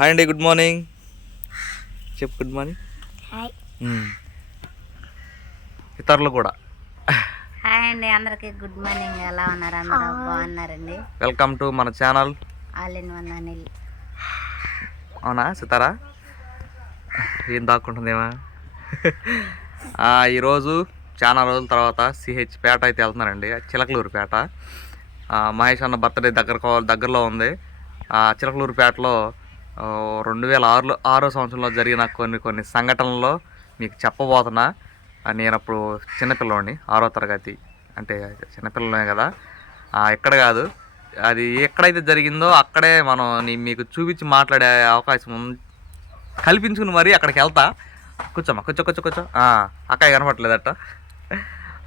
Hi అండి good morning చెప్పు good morning hi ఇతరులు కూడా. హాయ్ అండి అందరికి గుడ్ మార్నింగ్ ఎలా ఉన్నారు? అందరూ బాగున్నారండి? వెల్కమ్ టు మన channel all in one Anil అవునా సితారా? ఏం దాక్కుంటుందేమా? ఈరోజు చాలా రోజుల తర్వాత సిహెచ్ పేట అయితే వెళ్తున్నారండి. చిలకలూరు పేట. ఆ, మహేష్ అన్న బర్త్డే దగ్గర దగ్గరలో ఉంది. ఆ చిలకలూరు పేటలో రెండు వేల ఆరులో ఆరో సంవత్సరంలో జరిగిన కొన్ని కొన్ని సంఘటనల్లో మీకు చెప్పబోతున్నా. నేను అప్పుడు చిన్నపిల్లవాడిని ఆరో తరగతి. అంటే చిన్నపిల్లనే కదా. ఎక్కడ కాదు. అది ఎక్కడైతే జరిగిందో అక్కడే మనం నీ- మీకు చూపించి మాట్లాడే అవకాశం కల్పించుకుని మరీ అక్కడికి వెళ్తా. కూర్చోమ్మా కూర్చో కూర్చో కూర్చో. ఆ, కనపట్లేదట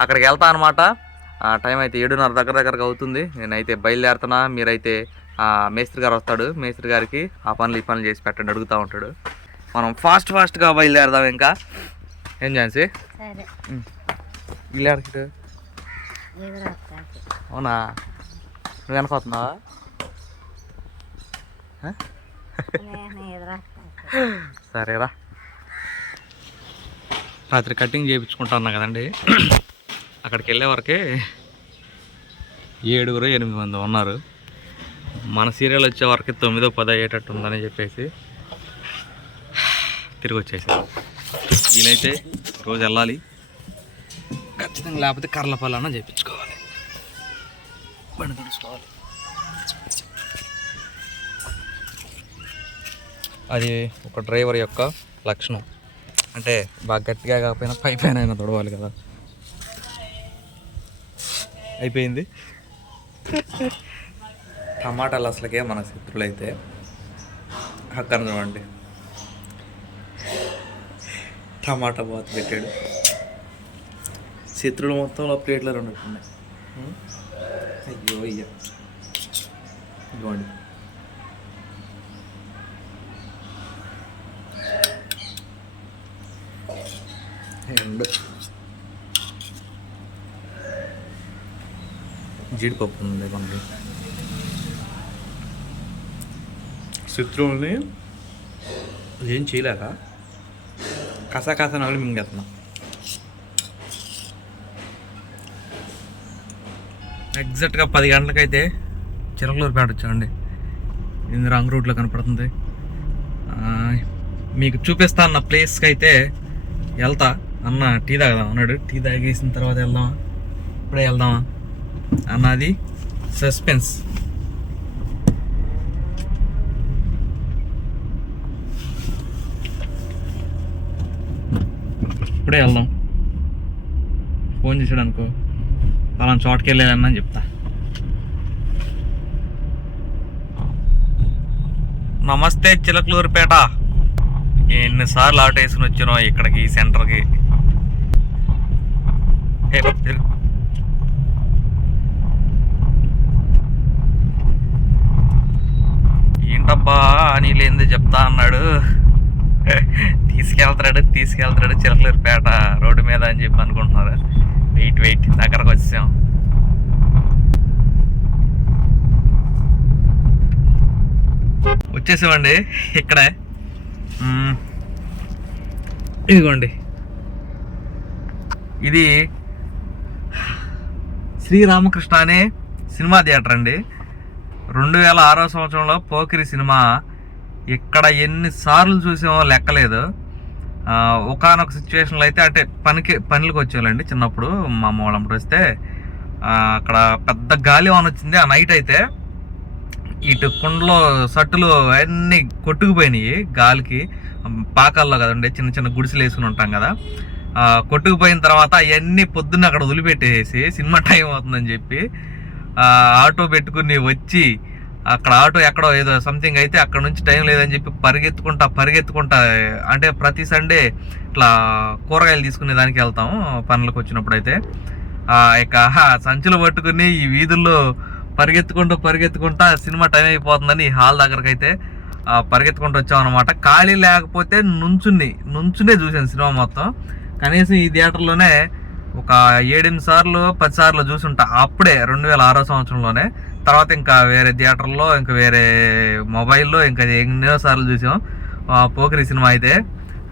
అక్కడికి వెళ్తా అనమాట టైం అయితే ఏడున్నర దగ్గర దగ్గరకు అవుతుంది. నేనైతే బయలుదేరుతున్నా. మీరైతే మేస్త్రి గారు వస్తాడు. మేస్త్రి గారికి ఆ పనులు ఈ పనులు చేసి పెట్టండి అడుగుతూ ఉంటాడు. మనం ఫాస్ట్ ఫాస్ట్గా బయలుదేరదాం ఇంకా. ఏం ఛాన్సీ ఇల్లు అవునా? నువ్వు వెనకొస్తున్నావా? సరేరా రాత్రి కటింగ్ చేయించుకుంటా ఉన్నా కదండి. అక్కడికి వెళ్ళే వరకే ఏడుగురు ఎనిమిది మంది ఉన్నారు. మన సీరియల్ వచ్చే వరకు తొమ్మిదో పది అయ్యేటట్టు ఉందని చెప్పేసి తిరిగి వచ్చేసారు వీలైతే రోజు వెళ్ళాలి. ఖచ్చితంగా లేకపోతే కర్లపల్లన చేయించుకోవాలి బండి తుడుచుకోవాలి అది ఒక డ్రైవర్ యొక్క లక్షణం. అంటే బాగా గట్టిగా కాకపోయినా పై పైన అయినా తొడవాలి కదా. అయిపోయింది. టమాటాలు అసలుకే మన శత్రులైతే. అక్కడ చూడండి. టమాటా బాత్ పెట్టాడు. శత్రులు మొత్తంలో ప్లేట్లో ఉన్నట్టున్నాయి. అయ్యో అయ్యో. ఇదిగోండి. రెండు. జీడిపప్పు ఉంది మనకి. శత్రువుల్ని ఏం చేయలేక కసాకాస నవలు మింగేస్తున్నాం. ఎగ్జాక్ట్గా పది గంటలకైతే చిలకలూరుపేట వచ్చామండి ఇది రాంగ్ రూట్లో కనపడుతుంది. మీకు చూపిస్తా అన్న ప్లేస్కి అయితే వెళ్తా. అన్న టీ తాగదాం అన్నాడు. టీ తాగేసిన తర్వాత వెళ్దామా? ఇప్పుడే వెళ్దామా? అన్నది సస్పెన్స్. ఇప్పుడే వెళ్దాం. ఫోన్ చేసాడు అనుకో. పలానా చోటుకి వెళ్ళాలన్నా అని చెప్తా. నమస్తే చిలకలూరుపేట. ఎన్నిసార్లు ఆటో వేసుకుని వచ్చినో ఇక్కడికి సెంటర్కి? ఏంటబ్బా నీళ్ళు ఏంది చెప్తా అన్నాడు. తీసుకెళ్తాడు తీసుకెళ్తాడు చిలకలూరుపేట రోడ్డు మీద అని చెప్పి అనుకుంటున్నారు. వెయిట్ వెయిట్ దగ్గరకు వచ్చాం వచ్చేసామండి ఇక్కడే. ఇదిగోండి. ఇది శ్రీరామకృష్ణ అనే సినిమా థియేటర్ అండి. రెండు వేల ఆరో సంవత్సరంలో పోకిరి సినిమా. ఇక్కడ ఎన్నిసార్లు చూసామో లెక్కలేదు. ఒకనొక సిచ్యువేషన్లో అయితే అంటే పనికి పనులకు వచ్చేవాళ్ళండి చిన్నప్పుడు. మా అమ్మ వాళ్ళప్పుడు వస్తే అక్కడ పెద్ద గాలి వాన వచ్చింది. ఆ నైట్ అయితే ఇటు కుండలో సట్టులు అన్నీ కొట్టుకుపోయినాయి గాలికి. పాకాల్లో కదండి చిన్న చిన్న గుడిసెలు వేసుకుని ఉంటాం కదా. కొట్టుకుపోయిన తర్వాత అవన్నీ పొద్దున్న అక్కడ వదిలిపెట్టేసి సినిమా టైం అవుతుందని చెప్పి ఆటో పెట్టుకుని వచ్చి అక్కడ ఆటో ఎక్కడో ఏదో సంథింగ్ అయితే అక్కడ నుంచి టైం లేదని చెప్పి పరిగెత్తుకుంటా పరిగెత్తుకుంటా అంటే ప్రతి సండే ఇట్లా కూరగాయలు తీసుకునే దానికి వెళ్తాము పనులకు వచ్చినప్పుడు అయితే ఆ, ఇక సంచులు పట్టుకుని ఈ వీధుల్లో పరిగెత్తుకుంటూ పరిగెత్తుకుంటా సినిమా టైం అయిపోతుందని హాల్ దగ్గరకు అయితే పరిగెత్తుకుంటూ వచ్చాం అనమాట ఖాళీ లేకపోతే నుంచుని నుంచునే చూశాను సినిమా మొత్తం. కనీసం ఈ థియేటర్లోనే ఒక ఏడెనిమిది సార్లు పది సార్లు చూసుంటా. అప్పుడే రెండు వేల ఆరో సంవత్సరంలోనే. తర్వాత ఇంకా వేరే థియేటర్లో ఇంకా వేరే మొబైల్లో ఇంకా ఎన్నో సార్లు చూసాం. ఆ, పోకిరి సినిమా అయితే.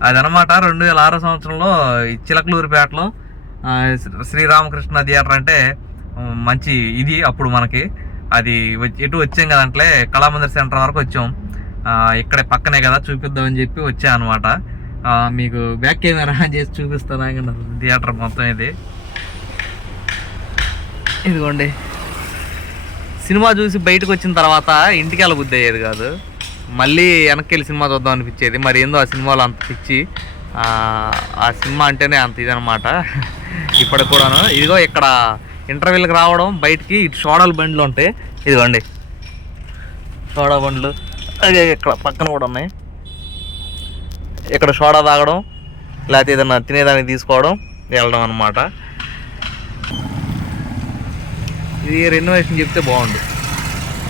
అదనమాట రెండు వేల ఆరో సంవత్సరంలో చిలకలూరిపేటలో శ్రీరామకృష్ణ థియేటర్ అంటే మంచి ఇది అప్పుడు మనకి. అది వచ్చి- ఎటు వచ్చాం కదంటే కళామందిర్ సెంటర్ వరకు వచ్చాం. ఇక్కడే పక్కనే కదా చూపిద్దామని చెప్పి వచ్చాం అనమాట మీకు బ్యాక్ కెమెరా ఆన్ చేసి చూపిస్తాను ఆగండి థియేటర్ మొత్తం ఇది. ఇదిగోండి. సినిమా చూసి బయటకు వచ్చిన తర్వాత ఇంటికి వెళ్ళ బుద్ధి అయ్యేది కాదు. మళ్ళీ వెనక్కి వెళ్ళి సినిమా చూద్దాం అనిపించేది. మరి ఏందో ఆ సినిమాలో అంత పిచ్చి. ఆ, ఆ సినిమా అంటేనే అంత ఇదనమాట ఇప్పటికి కూడాను. ఇదిగో ఇక్కడ ఇంటర్వ్యూలకు రావడం బయటికి ఇటు సోడాల బండ్లు ఉంటాయి. ఇదిగోండి. సోడా బండ్లు. అదే ఇక్కడ పక్కన కూడా ఉన్నాయి. ఇక్కడ సోడా తాగడం లేకపోతే ఏదైనా తినేదానికి తీసుకోవడం వెళ్ళడం అనమాట ఇది రెనోవేషన్ చెప్తే బాగుండు.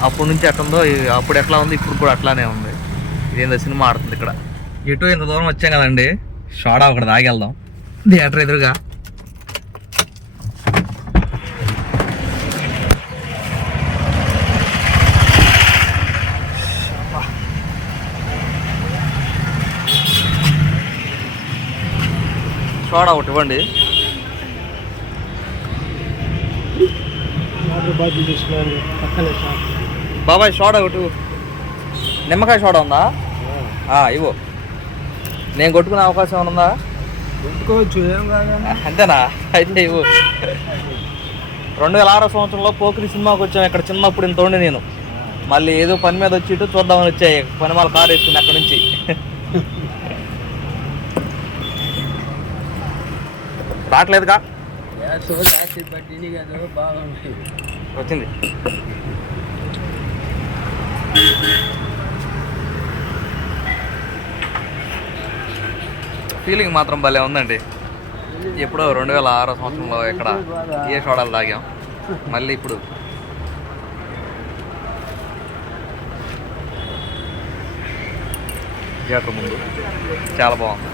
అప్పటి నుంచి ఎట్లా ఉందో అప్పుడు ఎట్లా ఉంది ఇప్పుడు కూడా అట్లానే ఉంది. ఇదేందో సినిమా ఆడుతుంది ఇక్కడ. ఎటు ఇంత దూరం వచ్చాం కదండి. షోడా ఒకటి తాగెళ్దాం థియేటర్ ఎదురుగా. సోడా ఒకటి ఇవ్వండి. బాబాయ్ సోడా ఒకటి. నిమ్మకాయ సోడా ఉందా? ఇవ్వు. నేను కొట్టుకునే అవకాశం ఉందా? కొట్టుకోవచ్చు అంతేనా? అయితే ఇవ్వు. రెండు వేల ఆరో సంవత్సరంలో పోకిరి సినిమాకి వచ్చాను ఇక్కడ చిన్నప్పుడు ఇంత ఉండి నేను. మళ్ళీ ఏదో పని మీద వచ్చి చూద్దామని వచ్చాయి. పని వాళ్ళ కారు వేసుకుని అక్కడ నుంచి. రావట్లేదుగా? వచ్చింది. ఫీలింగ్ మాత్రం భలే ఉందండి. ఎప్పుడో రెండు వేల ఆరో సంవత్సరంలో ఇక్కడ ఏ సోడాలు తాగాం. మళ్ళీ ఇప్పుడు. ముందు. చాలా బాగుంది.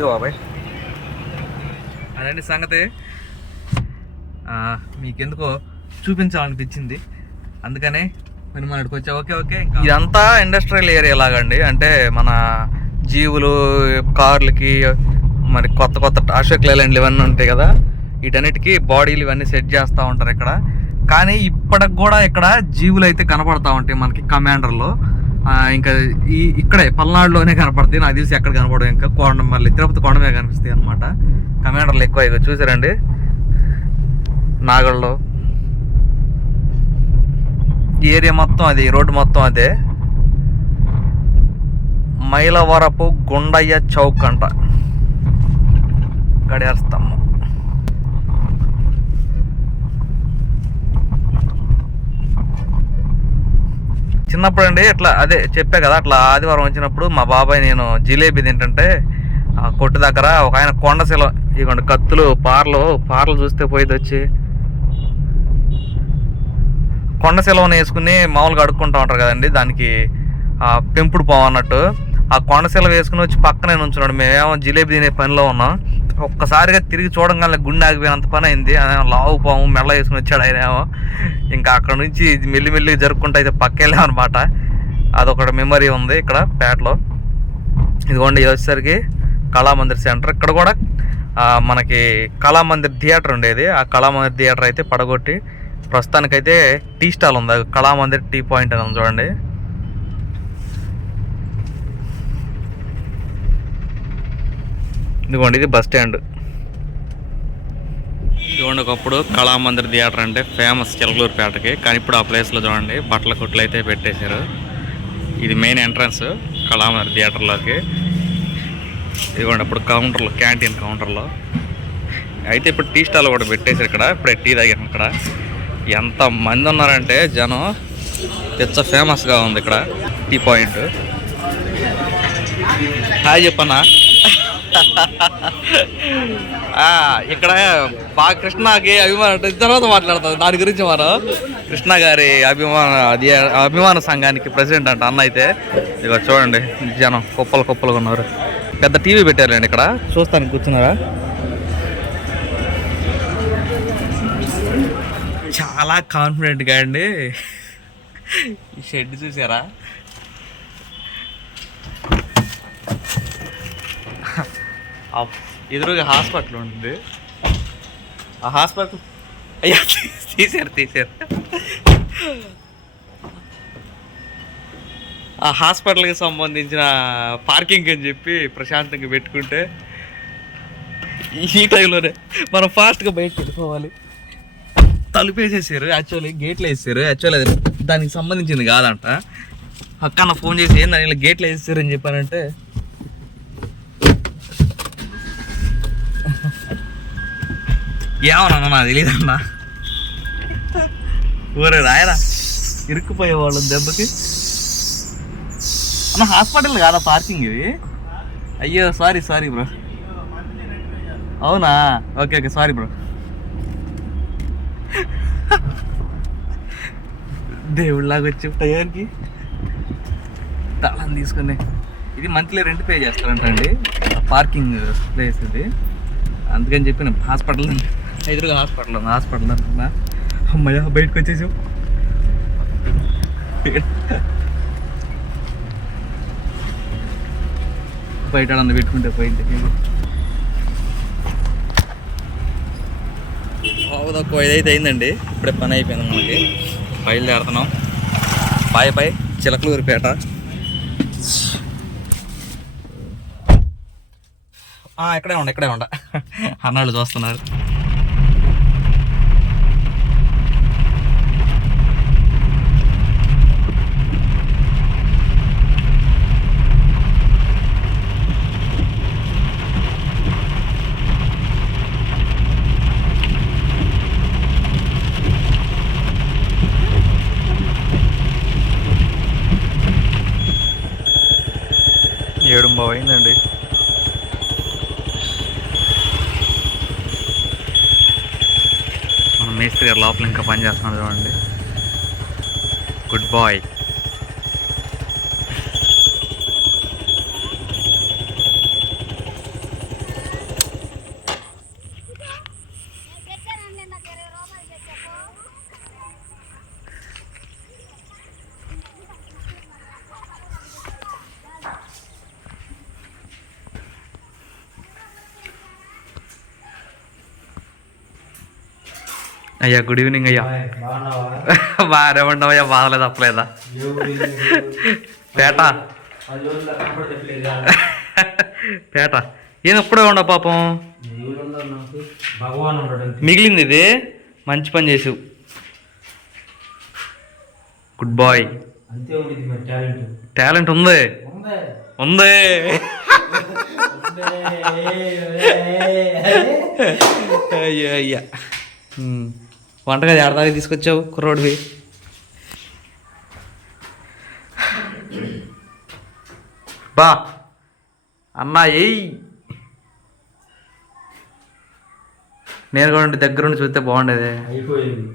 ఇది బాబాయ్ అదండి సంగతి. మీకెందుకో చూపించాలనిపించింది. అందుకనే మరి మన ఇక్కడికి వచ్చా. ఓకే ఓకే ఇదంతా ఇండస్ట్రియల్ ఏరియా లాగండి. అంటే మన జీవులు కార్లకి మరి కొత్త కొత్త అశోక్ లేలాండ్లు ఇవన్నీ ఉంటాయి కదా. వీటన్నిటికీ బాడీలు ఇవన్నీ సెట్ చేస్తూ ఉంటారు ఇక్కడ. కానీ ఇప్పటికి కూడా ఇక్కడ జీవులు అయితే కనపడతా ఉంటాయి మనకి కమాండర్లో ఇంకా ఈ ఇక్కడే పల్నాడులోనే కనపడతాయి నాకు తెలిసి ఎక్కడ కనపడవు ఇంకా. కొండ మళ్ళీ తిరుపతి కొండ మీద కనిపిస్తాయి అనమాట కమాండర్లు ఎక్కువ ఇక చూసారండి. నాగల్లో ఈ ఏరియా మొత్తం అది రోడ్డు మొత్తం అదే. మైలవరపు గుండయ్య చౌక్ అంట. గడియార స్తంభం. చిన్నప్పుడు అండి ఇట్లా అదే చెప్పా కదా అట్లా ఆదివారం వచ్చినప్పుడు మా బాబాయ్ నేను జిలేబీ తింటుంటే ఆ కొట్టు దగ్గర ఒక ఆయన కొండశిల ఇగోండి కత్తులు పార్లు పార్లు చూస్తే పోయేది వచ్చి కొండ వేసుకుని మామూలుగా అడుక్కుంటా ఉంటారు కదండి దానికి పెంపుడు పావు అన్నట్టు. ఆ కొండ వేసుకుని వచ్చి పక్కనే నుంచున్నాడు మేమేమో జిలేబీ తినే పనిలో ఉన్నాం. ఒక్కసారిగా తిరిగి చూడంగానే గుండె ఆగిపోయినంత పని అయింది. లావు పాము మెల్ల వేసుకుని వచ్చాడు ఆయన ఏమో. ఇంకా అక్కడ నుంచి మెల్లిమెల్లి మెల్లి జరుపుకుంటూ అయితే పక్కెళ్ళామన్నమాట అదొకటి మెమరీ ఉంది ఇక్కడ పేటలో. ఇదిగోండి వచ్చేసరికి కళామందిర్ సెంటర్. ఇక్కడ కూడా మనకి కళామందిర్ థియేటర్ ఉండేది. ఆ కళామందిర్ థియేటర్ అయితే పడగొట్టి ప్రస్తుతానికైతే టీ స్టాల్ ఉంది. అది కళామందిర్ టీ పాయింట్ అని చూడండి. ఇదిగోండి ఇది బస్ స్టాండ్. ఇదిగోండి ఒకప్పుడు కళామందిర్ థియేటర్ అంటే ఫేమస్ చిలకలూరుపేటకి కానీ ఇప్పుడు ఆ ప్లేస్లో చూడండి బట్టల కొట్లు అయితే పెట్టేశారు. ఇది మెయిన్ ఎంట్రన్స్ కళామందిర్ థియేటర్లోకి. ఇదిగోండి ఇప్పుడు కౌంటర్లో క్యాంటీన్ కౌంటర్లో. అయితే ఇప్పుడు టీ స్టాల్ కూడా పెట్టేశారు ఇక్కడ ఇప్పుడే టీ తాగాను ఇక్కడ. ఎంత మంది ఉన్నారంటే జనం పిచ్చ ఫేమస్గా ఉంది ఇక్కడ టీ పాయింట్. హాయ్ చెప్పన్నా. ఇక్కడ బాగా కృష్ణకి అభిమానం తర్వాత మాట్లాడతాం. దాని గురించి మనం. కృష్ణ గారి అభిమాన అది అభిమాన సంఘానికి ప్రెసిడెంట్ అంట అన్న అయితే. ఇక చూడండి జనం కుప్పలు కుప్పలుగా ఉన్నారు. పెద్ద టీవీ పెట్టారండి ఇక్కడ. చూస్తానికి కూర్చున్నారా? చాలా కాన్ఫిడెంట్గా అండి. ఈ షెడ్ చూసారా ఆ ఎదురుగా హాస్పిటల్ ఉంటుంది ఆ హాస్పిటల్ అయ్యా తీసారు తీశారు తీశారు ఆ హాస్పిటల్కి సంబంధించిన పార్కింగ్ అని చెప్పి ప్రశాంతంగా పెట్టుకుంటే ఈ టైంలోనే మనం ఫాస్ట్గా బయటకు వెళ్ళిపోవాలి. తలుపు వేసేసారు యాక్చువల్లీ గేట్లు వేసారు యాక్చువల్లీ అది దానికి సంబంధించింది కాదంట. అక్క నా ఫోన్ చేసి ఏందని ఇలా గేట్లు వేసేసారు అని చెప్పానంటే ఏమన్నా నాకు తెలియదన్నా ఊరే రాయరా? ఇరుక్కుపోయే వాళ్ళు దెబ్బకి? అన్న హాస్పిటల్ కాదా పార్కింగ్ ఇది? అయ్యో సారీ సారీ బ్రో. అవునా? Okay okay sorry bro. దేవుళ్ళలాగా వచ్చి టయానికి తాళం తీసుకుని. ఇది మంత్లీ రెంట్ పే చేస్తారంటండి. పార్కింగ్ ప్లేస్ ఇది. అందుకని చెప్పి నేను హాస్పిటల్ ఎదురుగా హాస్పిటల్ ఉంది హాస్పిటల్ అనుకున్నా అమ్మయ్య బయటకు వచ్చేసి. బయట అన్న పెట్టుకుంటే పోయింది బాగు తక్కువ అయిందండి. ఇప్పుడే పని అయిపోయింది మనకి. బయలుదేరుతున్నాం. బాయ్ పై చిలకలూరిపేట ఇక్కడే ఉండ ఇక్కడే ఉండ. అన్నాళ్ళు చూస్తున్నారు ఏడు బావు అయిందండి మన ఇంకా పని చేస్తున్నాడు చూడండి. గుడ్ బాయ్ అయ్యా గుడ్ ఈవినింగ్ అయ్యా. బాగానే ఉండవయ్యా బాధలేదు తప్పలేదా పేట? పేట? ఏం ఎప్పుడే ఉండ పాపం. మిగిలింది ఇది. మంచి పని చేసావు. Good boy talent. ఉంది. ఉందే. అయ్యో అయ్యా. వంటగది ఆడదాకా తీసుకొచ్చావు కుర్రోడివి. బా. అన్నా ఏయ్. నేను కూడా ఉండి దగ్గరుండి చూస్తే బాగుండేది. అయిపోయింది.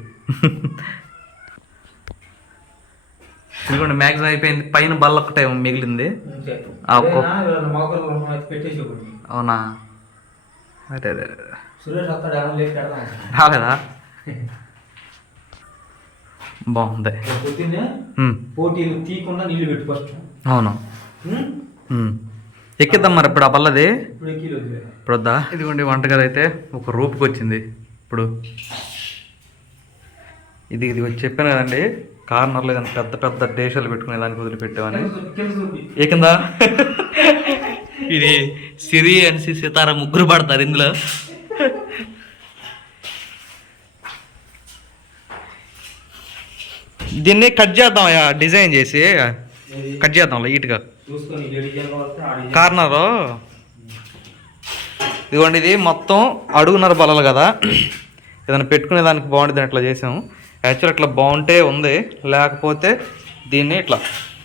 ఇదిగోండి మ్యాక్సిమం అయిపోయింది. పైన బల్ల ఒక్కటే మిగిలింది. ఒకటి. అవునా? అదే అదే రాలేదా? బాగుంది. పొద్దున్నే పోటీలు తీయకుండా నీళ్ళు పెట్టు ఫస్ట్ అవును. ఎక్కిద్దాం మరి ఇప్పుడు ఆ బల్లది ఇప్పుడు వద్దా ఇదిగోండి వంటగది అయితే ఒక రూపుకి వచ్చింది. ఇప్పుడు ఇది ఇది వచ్చి చెప్పాను కదండి. కార్నర్లో ఏదైనా పెద్ద పెద్ద డేషాలు పెట్టుకునే దానికి వదిలిపెట్టామని. ఏ కింద? ఇది సిరి అనిసి సితార ముగ్గురు పడతారు ఇందులో. దీన్ని కట్ చేద్దాం డిజైన్ చేసి. కట్ చేద్దాం లైట్గా. కార్నర్. ఇదిగోండి ఇది మొత్తం అడుగున్నర బలలు కదా. ఏదైనా పెట్టుకునే దానికి బాగుంటుంది అట్లా చేసాము. యాక్చువల్ ఇట్లా బాగుంటే ఉంది. లేకపోతే దీన్ని ఇట్లా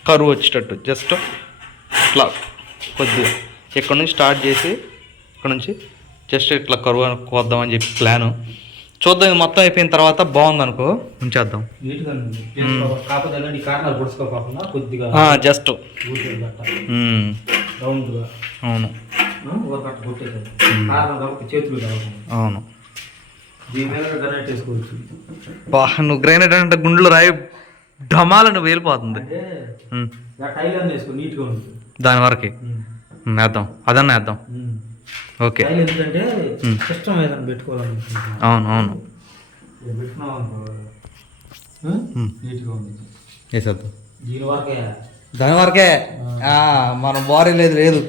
కరువు వచ్చేటట్టు. జస్ట్ ఇట్లా కొద్దిగా ఇక్కడ నుంచి స్టార్ట్ చేసి ఇక్కడ నుంచి జస్ట్ ఇట్లా కరువు కోద్దామని చెప్పి ప్లాను. చూద్దాం ఇది మొత్తం అయిపోయిన తర్వాత బాగుంది అనుకో ఉంచేద్దాం జస్ట్ అవును. అవును. బా నువ్వు గ్రైనేట్ అంటే గుండెలు రాయి వెళ్ళిపోతుంది. వేసుకో నీట్గా ఉంటుంది దాని వరకు. వేద్దాం. అదన్నా వేద్దాం. ఓకే. ఎందుకంటే. సిస్టమ్ ఏదైనా పెట్టుకోవాలనుకుంటున్నాను అవును అవును. నీట్గా ఉంది. వేసేద్దాం దీని వరకే. దాని వరకే? మనం బారీ లేదు లేదు.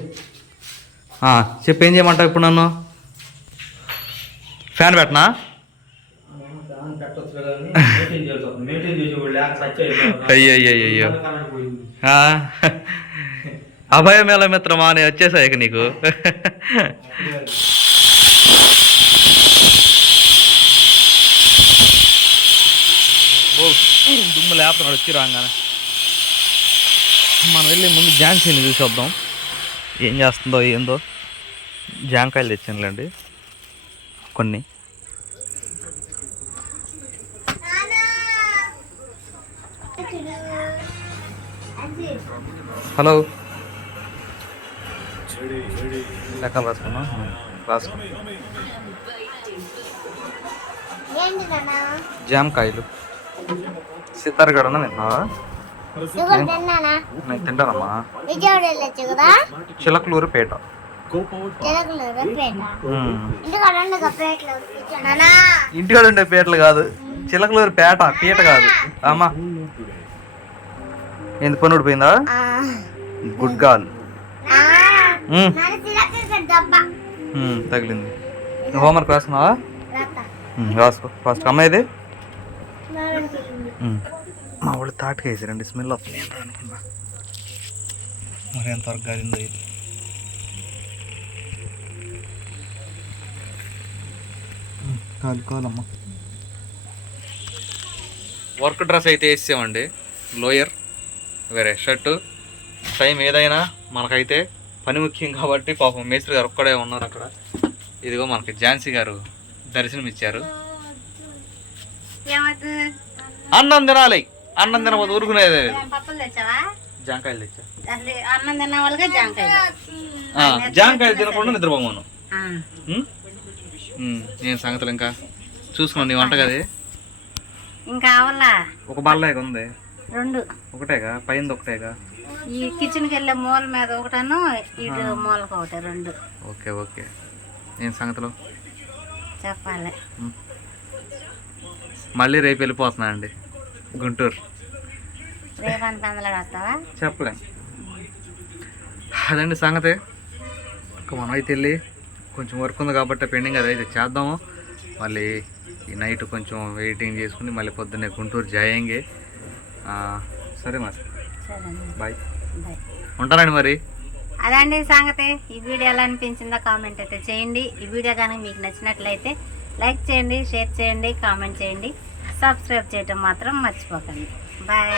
చెప్పు ఏం చేయమంటావు ఇప్పుడు నన్ను? ఫ్యాన్ పెట్టనా? అయ్యో అయ్యో అయ్యో అభయమేళ మిత్రమా అని వచ్చేసాయి ఇక నీకు? ఓ, దుమ్ము లేపుతున్నాడు వచ్చి రాగానే. మనం వెళ్ళి ముందు ఝాన్సీని చూసి వద్దాం ఏం చేస్తుందో ఏందో. జాంకాయలు తెచ్చానులేండి. కొన్ని. హలో. లెక్కలు రాసుకున్నా రాసుకో. ఏంటి నాన్న జామకాయలు. సితారగడ తిన్నావా? నేను తింటానమ్మా. చిలకలూరు పేట. ఉమ్. ఇంటికాడ ఉండే పేటలు కాదు. చిలకలూరు పేట పీట కాదు. అమ్మా. ఏంది పని ఊడిపోయిందా గుడ్ గాల్ తగిలింది. హోంవర్క్ రాసుకున్నావా రాసుకో ఫస్ట్ అమ్మాయిది ఉమ్. మా వాళ్ళు తాటికి వేసారండి స్మెల్ వస్తుంది అనుకున్నా. మరి ఎంతవరకు గాలిందో ఇది. కాలుకోవాలమ్మా. వర్క్ డ్రెస్ అయితే వేసామండి లోయర్ వేరే షర్టు టైం ఏదైనా మనకైతే పని ముఖ్యం కాబట్టి పాపం మేస్త్రి గారు ఒక్కడే ఉన్నారు అక్కడ. ఇదిగో మనకి ఝాన్సీ గారు దర్శనం ఇచ్చారు అన్నం తినాలి. అన్నం తినకపోతే ఊరుకునేది జాంకాయలు తెచ్చా? జాంకాయలు తినకుండా నిద్రపోమాను? ఉమ్, నేను సంగతులు ఇంకా? చూసుకున్నాను నీ వంట గది ఇంకా ఒక బల్లాగా ఉంది రెండు. ఒకటేగా? పైన ఒకటేగా? ఈ కిచెన్కి వెళ్ళే మూల మీద ఒకటను ఇటు మూలకు ఒకటి రెండు. Okay okay. నేను సంగతులు? చెప్పాలి. మళ్ళీ రేపు వెళ్ళిపోతున్నా అండి గుంటూరు. రేపని పందలాడు వస్తావా? చెప్పలేం. అదండి సంగతి. మనం అయితే వెళ్ళి కొంచెం వర్క్ ఉంది కాబట్టి పెండింగ్ అదైతే చేద్దాము. మళ్ళీ ఈ నైట్ కొంచెం వెయిటింగ్ చేసుకుని మళ్ళీ పొద్దున్నే గుంటూరు జాయంగే. సరే మరి బాయ్ ఉంటానండి మరి. అదండి సంగతి. ఈ వీడియో ఎలా అనిపించిందో కామెంట్ అయితే చేయండి. ఈ వీడియో కానీ మీకు నచ్చినట్లయితే లైక్ చేయండి షేర్ చేయండి కామెంట్ చేయండి. సబ్స్క్రైబ్ చేయటం మాత్రం మర్చిపోకండి. బాయ్